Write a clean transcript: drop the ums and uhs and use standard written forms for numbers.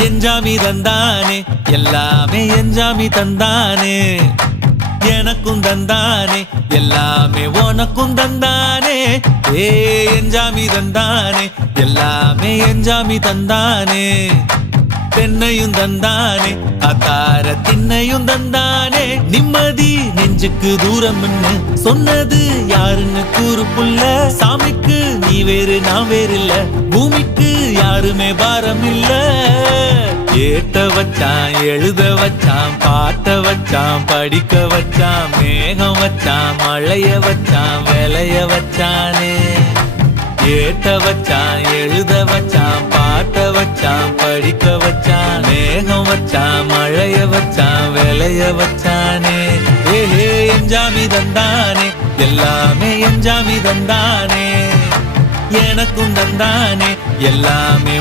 எஞ்சாமி தந்தானே எல்லாமே எஞ்சாமி தந்தானே எனக்கும் தந்தானே எல்லாமே உனக்கும் தந்தானே ஏ எஞ்சாமி தந்தானே எல்லாமே எஞ்சாமி தந்தானே தென்னையும் தந்தானே அத்தார திண்ணையும் தந்தானே நிம்மதி நெஞ்சுக்கு தூரம் சொன்னது யாருன்னு கூறு புள்ள சாமிக்கு நீ வேறு நான் வேறு இல்ல பூமிக்கு யாருமே பாரம் இல்ல ஏட்ட வச்சான் எழுத வச்சான் பாட்ட வச்சான் படிக்க வச்சான் மேகம் வச்சான் மழைய வச்சான் விளைய வச்சானே ஏட்ட வச்சான் எழுத வச்சான் பாட்ட வச்சான் படிக்க வச்சான் மேகம் வச்சான் மழைய வச்சான் விளைய வச்சானே ஏஹே எஞ்சாமி தந்தானே எல்லாமே எஞ்சாமி தந்தானே எனக்கும் தந்தானே எல்லாமே